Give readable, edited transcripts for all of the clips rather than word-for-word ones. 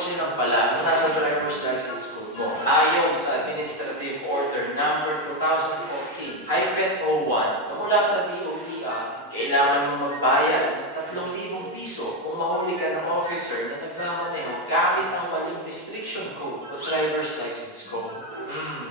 kotse lang pala na nasa driver's license code mo. Ayon sa Administrative Order Number 2014-01 na mula sa DOTR, kailangan mo magbayad ng 3,000 piso kung mahuli ka ng officer na nagmamaneho gamit ang maling restriction code o driver's license code.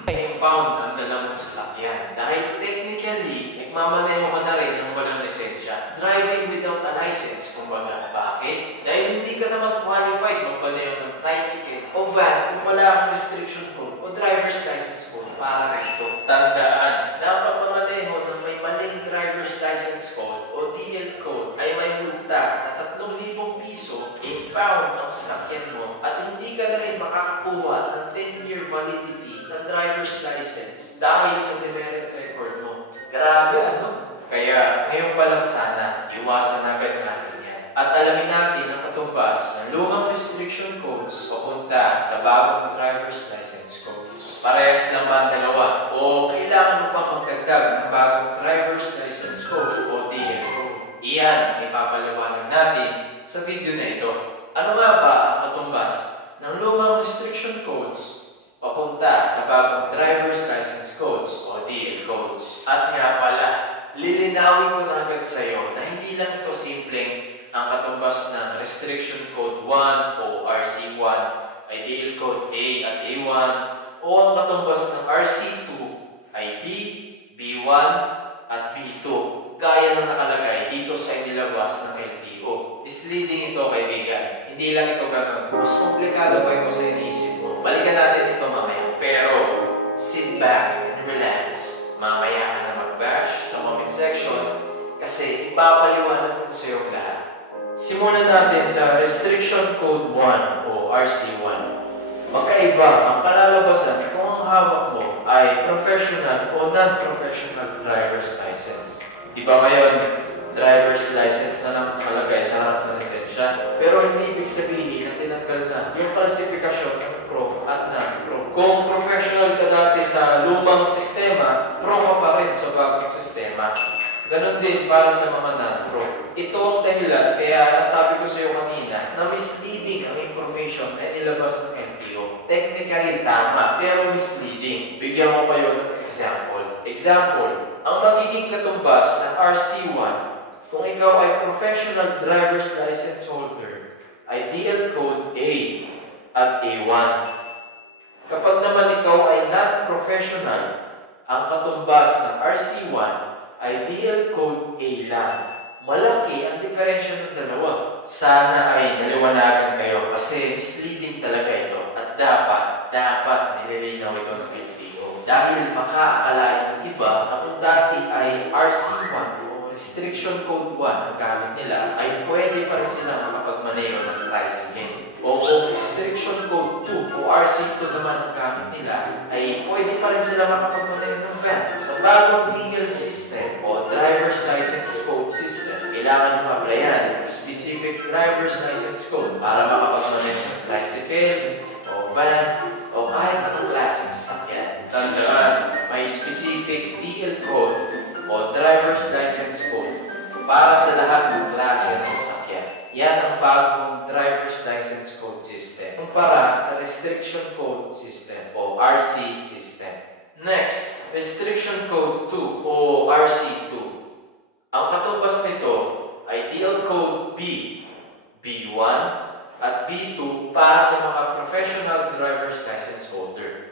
Impound ang dala mong sasakyan dahil technically, nagmamaneho ka na rin ng walang lisensya. Driving without a license, kumbaga. Bakit? Dahil hindi ka naman qualified magmaneho ng tricycle o van kung wala kang restriction code o driver's license code para rito. Tandaan, dapat mamaneho ng may maling driver's license code o DL code ay may multa na 3,000 piso, impound ang sasakyan mo at hindi ka na rin makakakuha ng 10-year validity ng driver's license dahil sa demerit record mo. Grabe ano? Kaya ngayon pa lang sana, iwasan agad natin yan. At alamin natin ang katumbas ng lumang restriction codes papunta sa bagong driver's license codes. Parehas lang ba ang dalawa? O kailangan mo pang magdagdag ng bagong driver's license code o DL code? Iyan ay papaliwanag natin sa video na ito. Ano nga ba ang katumbas ng lumang restriction codes papunta sa bagong driver's license codes o DL codes? At nga pala, lilinawin ko na agad sa iyo na hindi lang ito simpleng ang katumbas ng restriction code 1 o RC1 ay DL code A at A1 o ang katumbas ng RC2 ay B, B1 at B2 gaya ng nakalagay dito sa inilabas ng LTO. Misleading ito, kaibigan. Hindi lang ito ganun. Mas komplikado pa ito sa iniisip mo. Balikan natin ito mamaya. Pero, sit back and relax. Mamaya ka na mag-bash sa comment section kasi ipapaliwanag ko sa iyo lahat. Simulan natin sa Restriction Code 1 o RC1. Magkaiba ang kalalabasan kung ang hawak mo ay professional o non-professional driver's license. Iba ngayon, driver's license na lang nakalagay sa harap ng lisensya. Pero hindi ibig sabihin na tinanggal na yung klasifikasyon ng pro at non-pro. Kung professional ka dati sa lumang sistema, pro ka pa rin sa bagong sistema. Ganon din para sa mga non-pro. Ito ang dahilan kaya nasabi ko sa iyo kanina na misleading ang information na nilabas ng LTO. Technically tama, pero misleading. Bigyan ko kayo ng example. Ang magiging katumbas ng RC1 kung ikaw ay professional driver's license holder ay DL code A at A1. Kapag naman ikaw ay non-professional, ang katumbas ng RC1 ay DL code A lang. Malaki ang diferensya ng dalawa. Sana ay naliwanagan kayo kasi misleading talaga ito at dapat nililinaw ito ng LTO. Dahil makaakalain ng iba na kung dati ay RC1 o Restriction Code 1 ang gamit nila ay pwede pa rin silang makapagmaneho ng tricycle. O kung Restriction Code 2 o RC2 naman ang gamit nila ay pwede pa rin sila makapagmaneho ng van. Sa bagong DL system o Driver's License Code System, kailangan mo applyan ang specific driver's license code para makapagmaneho ng tricycle o van o kahit anong klaseng sasakyan. Tandaan, may specific DL code o driver's license code para sa lahat ng klase ng sasakyan. Yan ang bagong driver's license code system kumpara sa restriction code system o RC system. Next, restriction code 2 o RC2. Ang katumbas nito ay DL code B, B1 at B2 para sa mga professional driver's license holder.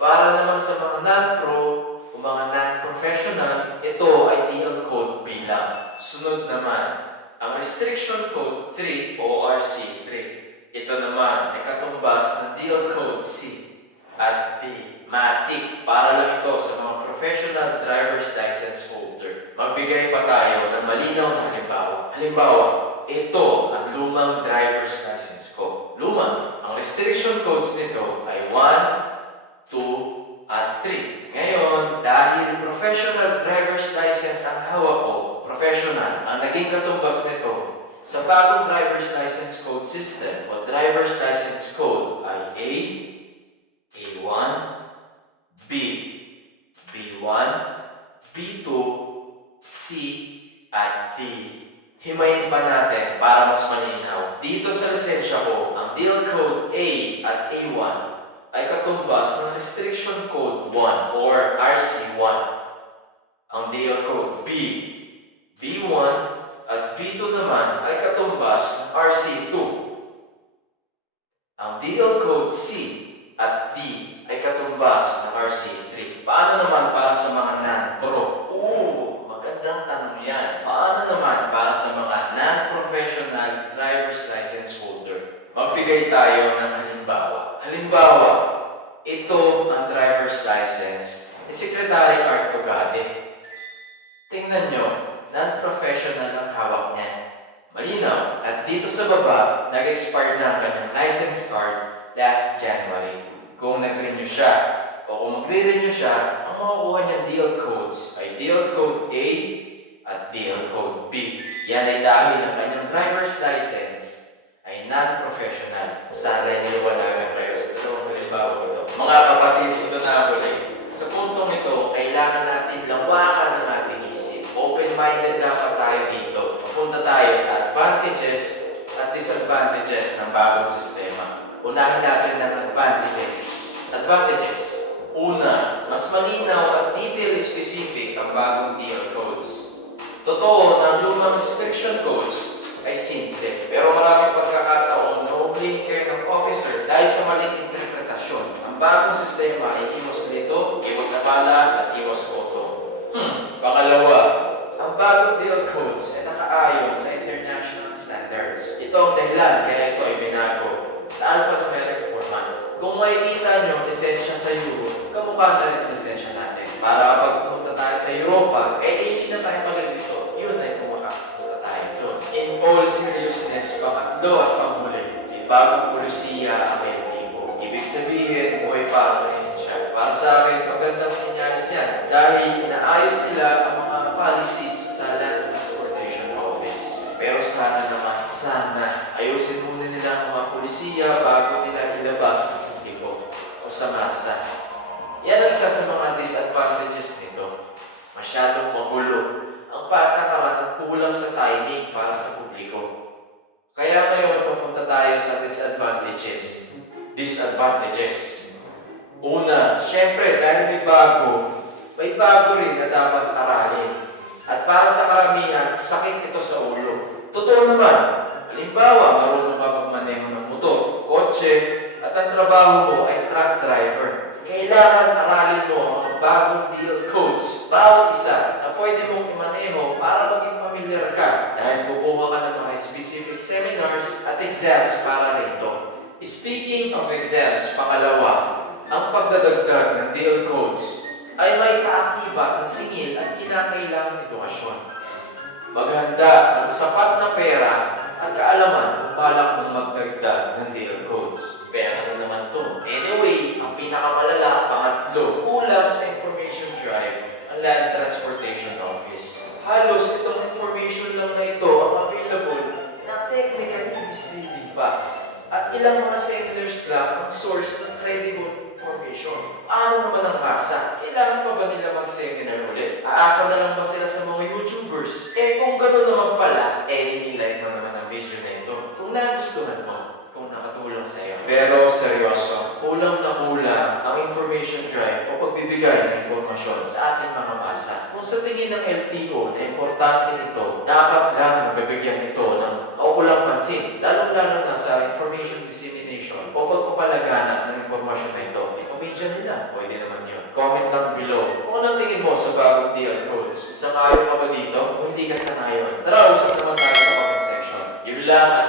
Para naman sa mga non-pro o mga non-professional, ito ay DL code B lang. Sunod naman, ang Restriction Code 3 o RC3. Ito naman ay katumbas ng DL Code C at D. Matik para lang ito sa mga professional driver's license holder. Magbigay pa tayo ng malinaw na halimbawa. Halimbawa, ito ang lumang driver's license ko. Luma, ang restriction codes nito ay 1, 2, at 3. Ngayon, dahil professional driver's license ang hawak ko, professional, ang naging katumbas nito sa bagong driver's license code system o driver's license code ay A, A1, B, B1, B2, C, at D. Himayin pa natin para mas malinaw. Dito sa lisensya lisensya ko, ang DL Code A at A1 ay katumbas ng Restriction Code 1 or RC1. Ang DL Code B, B1 at B2 naman ay katumbas ng RC2. Ang DL Code C at D ay katumbas ng RC3. Paano naman para sa mga non-pro? Magandang tanong yan. Paano naman para sa mga non-professional driver's license holder? Magbigay tayo ng halimbawa. Halimbawa, ito ang driver's license ni Secretary Art Tugade. Tingnan nyo, non-professional ang hawak niya. Malinaw, at dito sa baba, nag-expire na ang kanyang license card last January. Kung nag-renew siya, o kung magre-renew siya, ang makukuha niyang DL codes ay DL Code A at DL Code B. Yan ay dahil ang kanyang driver's license ay non-professional. Sana niliwanagan kayo sa dalawang halimbawa ito. Mga kapatid, ito na ulit. Sa puntong ito, kailangan natin lawakan ng ating isip. Open-minded dapat tayo dito. Papunta tayo sa advantages at disadvantages ng bagong sistema. Unahin natin ng advantages. Una, mas malinaw at detail-specific ang bagong DL codes. Totoo na ang lumang restriction codes ay simple, pero maraming pagkakataon na ublihin kayo ng officer dahil sa maling interpretasyon. Ang bagong sistema ay iwas nito, iwas abala at iwas auto. Pangalawa, ang bagong DL codes ay nakaayon sa international standards. Ito ang dahilan kaya ito ay binago sa alphanumeric format. Kung makikita nyo ang lisensya sa Europe, kamukha na rin lisensya natin. Para kapag pumunta tayo sa Europa, hindi na tayo magalito. Yun ay kumakapunta tayo doon. In all seriousness, pangatlo at panghuli, may bagong polisiya ang LTO. Ibig sabihin, buhay pa ang ahensya. Para sa akin, magandang sinyalis yan. Dahil inaayos nila ang mga policies sa Land Transportation Office. Pero sana naman, ayusin muna nila ang mga polisiya bago nila ilabas ang publiko o sa masa. Yan ang isa sa mga disadvantages nito. Masyadong magulo ang patakaran at kulang sa timing para sa publiko. Kaya ngayon, pupunta tayo sa disadvantages. Una, syempre dahil may bago rin na dapat aralin. At para sa karamihan, sakit ito sa ulo. Totoo naman, halimbawa, marunong ka magmaneho ng motor, kotse, at ang trabaho mo ay truck driver. Kailangan aralin mo ang mga bagong DL codes, bawat isa, na pwede mong imaneho para maging familiar ka dahil kukuha ka ng mga specific seminars at exams para rito. Speaking of exams, pangalawa, ang pagdadagdag ng DL codes ay may kaakibat na singil at kinakailangang edukasyon. Maghanda ng sapat na pera at kaalaman kung balak mong magdagdag ng DL codes. Pera na naman to. Anyway, ang pinakamalala, pangatlo, kulang sa information drive ang Land Transportation Office. Halos itong information lang na ito ang available na technically misleading pa. At ilang mga settlers lang ang source ng credible information. Paano naman ang masa? Kailangan pa ba nila mag-seminar ulit? Aasa na lang ba sila sa mga YouTubers? Kung gano'n naman pala, nilike mo naman ang video nito. Kung nagustuhan mo, kung nakatulong sa'yo. Pero seryoso, kulang na kulang ang information drive o pagbibigay ng impormasyon sa ating mga masa. Kung sa tingin ng LTO na importante ito, dapat lang nabibigyan ito ng kaukulang pansin, lalong-lalo na sa information dissemination o pagpapalaganap ng impormasyon na ito. Ipamedya nila, pwede naman yun. Comment down below kung anong tingin mo sa bagong DL codes. Sangayon ka ba dito o hindi ka sangayon? Tara, usap naman tayo sa comment section. Yun lang at